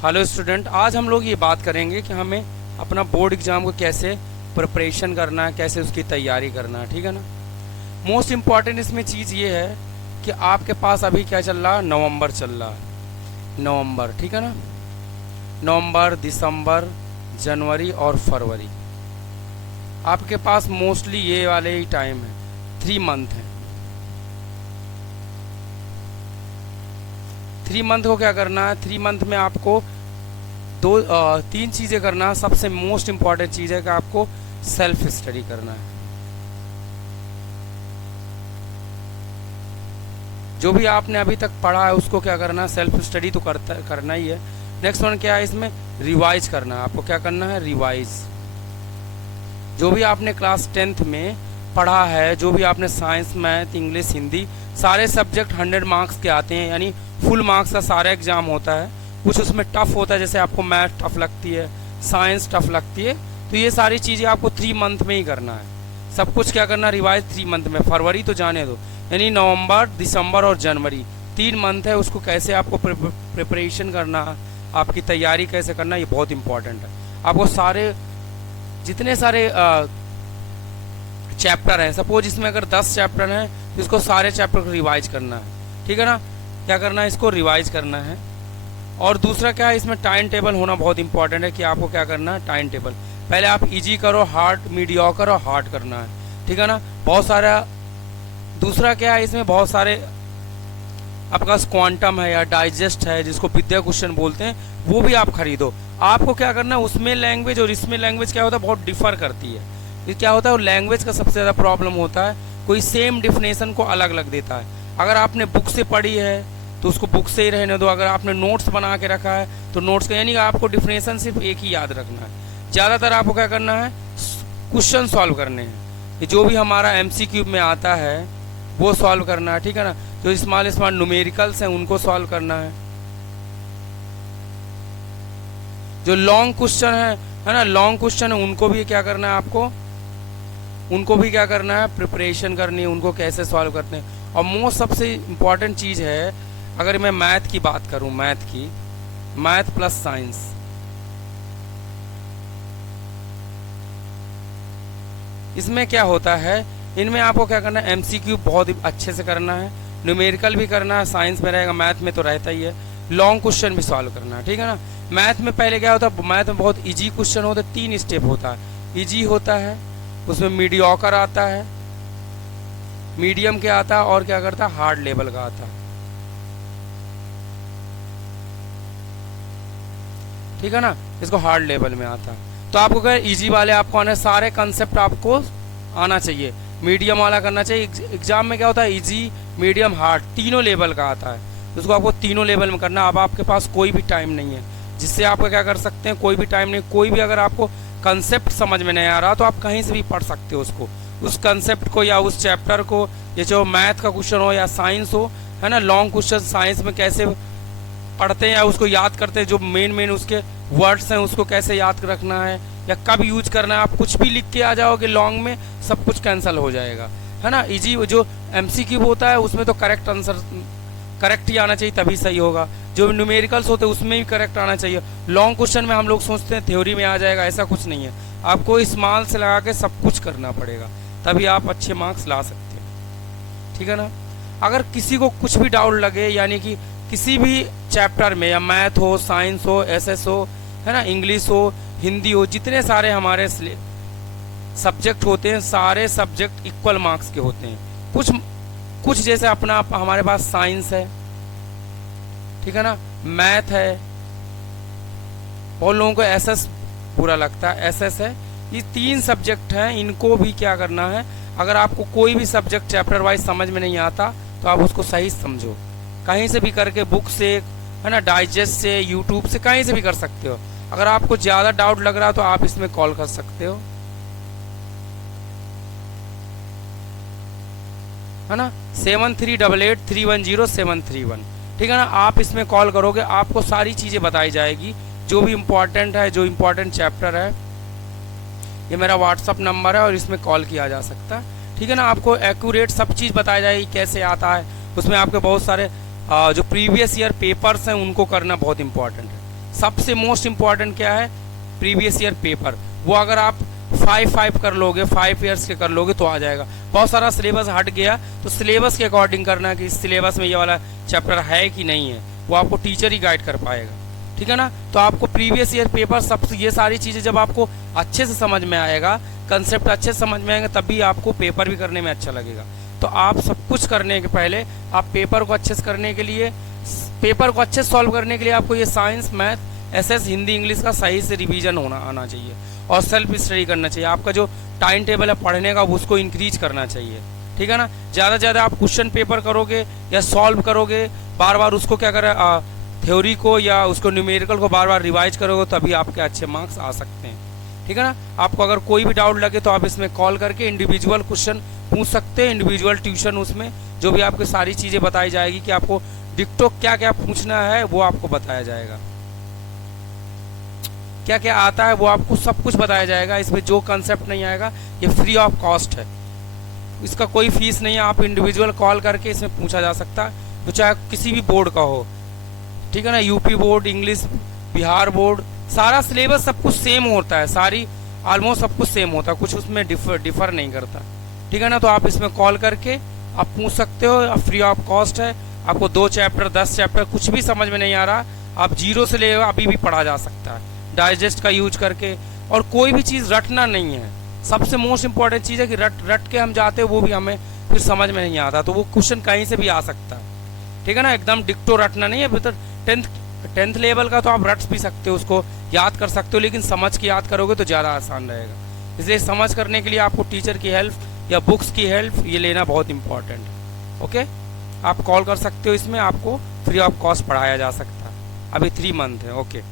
Hello student, आज हम लोग ये बात करेंगे कि हमें अपना बोर्ड एग्ज़ाम को कैसे प्रिपरेशन करना है, कैसे उसकी तैयारी करना है। ठीक है ना। मोस्ट इम्पॉर्टेंट इसमें चीज़ ये है कि आपके पास अभी क्या चल रहा है, नवंबर चल रहा है। नवंबर, ठीक है ना। नवंबर, दिसंबर, जनवरी और फरवरी आपके पास मोस्टली ये वाले ही टाइम है, 3 मंथ है। 3 मंथ को क्या करना है, 3 मंथ में आपको 3 चीज़ें करना है। सबसे मोस्ट इम्पॉर्टेंट चीज़ है कि आपको सेल्फ स्टडी करना है। जो भी आपने अभी तक पढ़ा है उसको क्या करना है, सेल्फ स्टडी तो करना ही है। नेक्स्ट वन क्या है, इसमें रिवाइज करना है। आपको क्या करना है, रिवाइज। जो भी आपने क्लास 10th में पढ़ा है, जो भी आपने साइंस, मैथ, इंग्लिश, हिंदी, सारे सब्जेक्ट 100 मार्क्स के आते हैं, यानी फुल मार्क्स का सारा एग्जाम होता है। कुछ उसमें टफ होता है, जैसे आपको मैथ टफ लगती है, साइंस टफ लगती है, तो ये सारी चीज़ें आपको 3 मंथ में ही करना है। सब कुछ क्या करना, रिवाइज 3 मंथ में। फरवरी तो जाने दो, यानी नवंबर, दिसंबर और जनवरी 3 मंथ है, उसको कैसे आपको प्रिपरेशन करना है, आपकी तैयारी कैसे करना, ये बहुत इंपॉर्टेंट है। आपको सारे जितने सारे चैप्टर हैं, सपोज इसमें अगर 10 चैप्टर हैं तो इसको सारे चैप्टर को रिवाइज करना है। ठीक है ना। क्या करना है, इसको रिवाइज करना है। और दूसरा क्या है, इसमें टाइम टेबल होना बहुत इंपॉर्टेंट है कि आपको क्या करना है, टाइम टेबल। पहले आप इजी करो, हार्ड, मीडियोकर और हार्ड करना है। ठीक है ना। बहुत सारा दूसरा क्या है, इसमें बहुत सारे आपके पास क्वांटम है या डाइजेस्ट है, जिसको विद्या क्वेश्चन बोलते हैं, वो भी आप खरीदो। आपको क्या करना है, उसमें लैंग्वेज और इसमें लैंग्वेज क्या होता है, बहुत डिफर करती है। ये क्या होता है, वो लैंग्वेज का सबसे ज़्यादा प्रॉब्लम होता है, कोई सेम डिफिनेशन को अलग अलग देता है। अगर आपने बुक से पढ़ी है तो उसको बुक से ही रहने दो। अगर आपने नोट्स बना के रखा है तो नोट्स का, यानी आपको डिफिनेशन सिर्फ एक ही याद रखना है। ज़्यादातर आपको क्या करना है, क्वेश्चन सॉल्व करने हैं। जो भी हमारा MCQ में आता है वो सॉल्व करना है। ठीक है ना। जो स्मॉल न्यूमेरिकल्स हैं उनको सॉल्व करना है। जो लॉन्ग क्वेश्चन है ना, लॉन्ग क्वेश्चन है, उनको भी क्या करना है, आपको उनको भी क्या करना है, प्रिपरेशन करनी है, उनको कैसे सॉल्व करते हैं। और मोस्ट सबसे इम्पॉर्टेंट चीज़ है, अगर मैं मैथ की बात करूं, मैथ प्लस साइंस, इसमें क्या होता है, इनमें आपको क्या करना है, MCQ बहुत ही अच्छे से करना है, न्यूमेरिकल भी करना है, साइंस में रहेगा, मैथ में तो रहता ही है, लॉन्ग क्वेश्चन भी सॉल्व करना है। ठीक है ना। मैथ में पहले क्या होता है, मैथ में बहुत इजी क्वेश्चन होता है, 3 स्टेप होता है। इजी होता है, उसमें मीडियोकर आता है, मीडियम क्या आता है, और क्या करता है, हार्ड लेवल का आता है। ठीक है ना। इसको हार्ड लेवल में आता है। तो आपको क्या, इजी वाले आपको आने, सारे कंसेप्ट आपको आना चाहिए। मीडियम वाला करना चाहिए। एग्जाम में क्या होता है, इजी, मीडियम, हार्ड, तीनों लेवल का आता है, तो उसको आपको तीनों लेवल में करना। अब आपके पास कोई भी टाइम नहीं है जिससे आप क्या कर सकते हैं, कोई भी टाइम नहीं, कोई भी अगर आपको कंसेप्ट समझ में नहीं आ रहा तो आप कहीं से भी पढ़ सकते हो उसको, उस कंसेप्ट को या उस चैप्टर को, ये जो मैथ का क्वेश्चन हो या साइंस हो, है ना। लॉन्ग क्वेश्चन साइंस में कैसे पढ़ते हैं या उसको याद करते हैं, जो मेन उसके वर्ड्स हैं उसको कैसे याद रखना है या कब यूज करना है, आप कुछ भी लिख के आ जाओगे लॉन्ग में, सब कुछ कैंसिल हो जाएगा, है ना। इजी जो MCQ होता है उसमें तो करेक्ट आंसर, करेक्ट ही आना चाहिए, तभी सही होगा। जो न्यूमेरिकल्स होते हैं उसमें भी करेक्ट आना चाहिए। लॉन्ग क्वेश्चन में हम लोग सोचते हैं थ्योरी में आ जाएगा, ऐसा कुछ नहीं है। आपको स्मॉल से लगा के सब कुछ करना पड़ेगा, तभी आप अच्छे मार्क्स ला सकते हैं। ठीक है ना। अगर किसी को कुछ भी डाउट लगे, यानी कि किसी भी चैप्टर में, या मैथ हो, साइंस हो, SS हो, है ना, इंग्लिश हो, हिंदी हो, जितने सारे हमारे सब्जेक्ट होते हैं, सारे सब्जेक्ट इक्वल मार्क्स के होते हैं। कुछ जैसे अपना हमारे पास साइंस है, ठीक है ना, मैथ है, और लोगों को SS बुरा लगता है, SS है। ये 3 सब्जेक्ट हैं, इनको भी क्या करना है, अगर आपको कोई भी सब्जेक्ट चैप्टर वाइज समझ में नहीं आता तो आप उसको सही समझो, कहीं से भी करके, बुक से, है ना, डाइजेस्ट से, यूट्यूब से, कहीं से भी कर सकते हो। अगर आपको ज़्यादा डाउट लग रहा है तो आप इसमें कॉल कर सकते हो, है ना, 7388310731। ठीक है ना। आप इसमें कॉल करोगे, आपको सारी चीज़ें बताई जाएगी, जो भी इम्पोर्टेंट है, जो इम्पोर्टेंट चैप्टर है। ये मेरा व्हाट्सअप नंबर है और इसमें कॉल किया जा सकता है। ठीक है ना। आपको एक्यूरेट सब चीज़ बताई जाएगी, कैसे आता है, उसमें आपके बहुत सारे जो प्रीवियस ईयर पेपर्स हैं उनको करना बहुत इंपॉर्टेंट है। सबसे मोस्ट इम्पॉर्टेंट क्या है, प्रीवियस ईयर पेपर, वो अगर आप 5 कर लोगे, 5 ईयर्स के कर लोगे तो आ जाएगा। बहुत सारा सिलेबस हट गया, तो सिलेबस के अकॉर्डिंग करना कि इस सिलेबस में ये वाला चैप्टर है कि नहीं है, वो आपको टीचर ही गाइड कर पाएगा, ठीक है ना। तो आपको प्रीवियस ईयर पेपर सब, ये सारी चीज़ें जब आपको अच्छे से समझ में आएगा, कंसेप्ट अच्छे से समझ में आएगा, तभी आपको पेपर भी करने में अच्छा लगेगा। तो आप सब कुछ करने के पहले आप पेपर को अच्छे से करने के लिए, पेपर को अच्छे से सॉल्व करने के लिए आपको ये science, math, SS, Hindi, English का सही से रिवीजन आना चाहिए और सेल्फ स्टडी करना चाहिए। आपका जो टाइम टेबल है पढ़ने का उसको इंक्रीज करना चाहिए, ठीक है ना। ज़्यादा से ज़्यादा आप क्वेश्चन पेपर करोगे या सॉल्व करोगे, बार बार उसको क्या करें, थ्योरी को या उसको न्यूमेरिकल को बार बार रिवाइज करोगे, तभी आपके अच्छे मार्क्स आ सकते हैं, ठीक है ना। आपको अगर कोई भी डाउट लगे तो आप इसमें कॉल करके इंडिविजुअल क्वेश्चन पूछ सकते हैं, इंडिविजुअल ट्यूशन, उसमें जो भी आपको सारी चीज़ें बताई जाएगी कि आपको डिक्टो क्या क्या पूछना है वो आपको बताया जाएगा, क्या क्या आता है वो आपको सब कुछ बताया जाएगा। इसमें जो कंसेप्ट नहीं आएगा ये फ्री ऑफ कॉस्ट है, इसका कोई फीस नहीं है, आप इंडिविजुअल कॉल करके इसमें पूछा जा सकता है, तो चाहे किसी भी बोर्ड का हो, ठीक है ना, UP board, English, Bihar board, सारा सिलेबस सब कुछ सेम होता है, सारी ऑलमोस्ट सब कुछ सेम होता है, कुछ उसमें डिफर नहीं करता, ठीक है ना। तो आप इसमें कॉल करके आप पूछ सकते हो, फ्री ऑफ कॉस्ट है। आपको 2 चैप्टर 10 चैप्टर कुछ भी समझ में नहीं आ रहा, आप जीरो से ले अभी भी पढ़ा जा सकता है डाइजेस्ट का यूज करके। और कोई भी चीज़ रटना नहीं है, सबसे मोस्ट इंपॉर्टेंट चीज़ है कि रट के हम जाते हैं वो भी हमें फिर समझ में नहीं आता, तो वो क्वेश्चन कहीं से भी आ सकता है, ठीक है ना। एकदम डिक्टो रटना नहीं है, मतलब 10th लेवल का तो आप रट भी सकते हो, उसको याद कर सकते हो, लेकिन समझ के याद करोगे तो ज़्यादा आसान रहेगा। इसलिए समझ करने के लिए आपको टीचर की हेल्प या बुक्स की हेल्प ये लेना बहुत इंपॉर्टेंट है। ओके, आप कॉल कर सकते हो, इसमें आपको फ्री ऑफ कॉस्ट पढ़ाया जा सकता है, अभी 3 मंथ है। ओके।